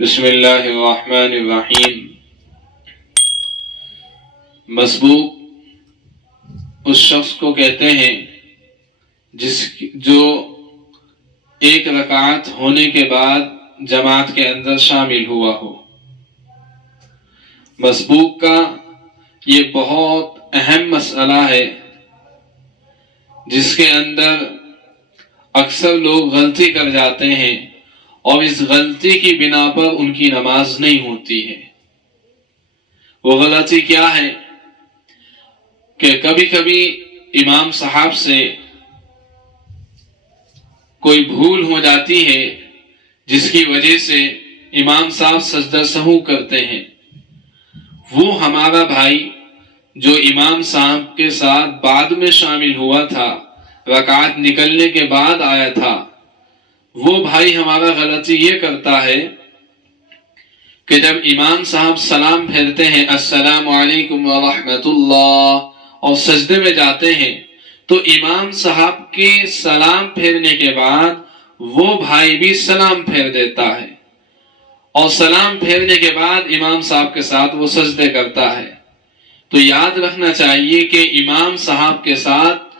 بسم اللہ الرحمن الرحیم۔ مسبوق اس شخص کو کہتے ہیں جو ایک رکعت ہونے کے بعد جماعت کے اندر شامل ہوا ہو۔ مسبوق کا یہ بہت اہم مسئلہ ہے جس کے اندر اکثر لوگ غلطی کر جاتے ہیں اور اس غلطی کی بنا پر ان کی نماز نہیں ہوتی ہے۔ وہ غلطی کیا ہے کہ کبھی کبھی امام صاحب سے کوئی بھول ہو جاتی ہے جس کی وجہ سے امام صاحب سجدہ سہو کرتے ہیں۔ وہ ہمارا بھائی جو امام صاحب کے ساتھ بعد میں شامل ہوا تھا، رکعت نکلنے کے بعد آیا تھا، وہ بھائی ہمارا غلطی یہ کرتا ہے کہ جب امام صاحب سلام پھیرتے ہیں السلام علیکم ورحمۃ اللہ اور سجدے میں جاتے ہیں تو امام صاحب کے سلام پھیرنے کے بعد وہ بھائی بھی سلام پھیر دیتا ہے اور سلام پھیرنے کے بعد امام صاحب کے ساتھ وہ سجدے کرتا ہے۔ تو یاد رکھنا چاہیے کہ امام صاحب کے ساتھ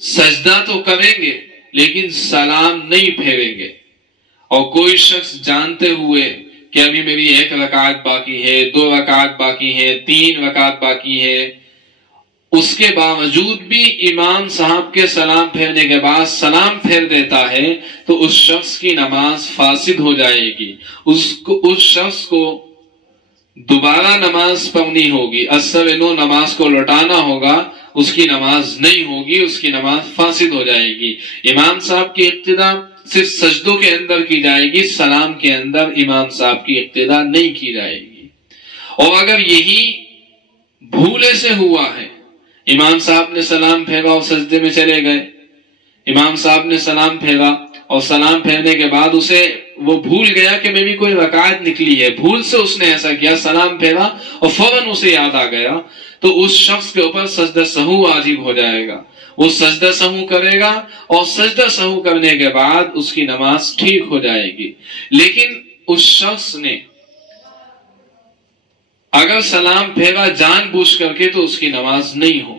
سجدہ تو کریں گے لیکن سلام نہیں پھیریں گے۔ اور کوئی شخص جانتے ہوئے کہ ابھی میری 1 رکعت باقی ہے، 2 رکعت باقی ہے، 3 رکعت باقی ہے، اس کے باوجود بھی امام صاحب کے سلام پھیرنے کے بعد سلام پھیر دیتا ہے تو اس شخص کی نماز فاسد ہو جائے گی۔ اس شخص کو دوبارہ نماز پڑھنی ہوگی، اثر نو نماز کو لوٹانا ہوگا، اس کی نماز نہیں ہوگی، اس کی نماز فاسد ہو جائے گی۔ امام صاحب کی اقتدا صرف سجدوں کے اندر کی جائے گی، سلام کے اندر امام صاحب کی اقتدا نہیں کی جائے گی۔ اور اگر یہی بھولے سے ہوا ہے، امام صاحب نے سلام پھیرا اور سجدے میں چلے گئے، امام صاحب نے سلام پھیرا اور سلام پھیرنے کے بعد اسے وہ بھول گیا کہ میری کوئی رکعت نکلی ہے، بھول سے اس نے ایسا کیا، سلام پھیرا اور فوراً اسے یاد آ گیا، تو اس شخص کے اوپر سجدہ سہو واجب ہو جائے گا۔ وہ سجدہ سہو کرے گا اور سجدہ سہو کرنے کے بعد اس کی نماز ٹھیک ہو جائے گی۔ لیکن اس شخص نے اگر سلام پھیرا جان بوجھ کر کے تو اس کی نماز نہیں ہو۔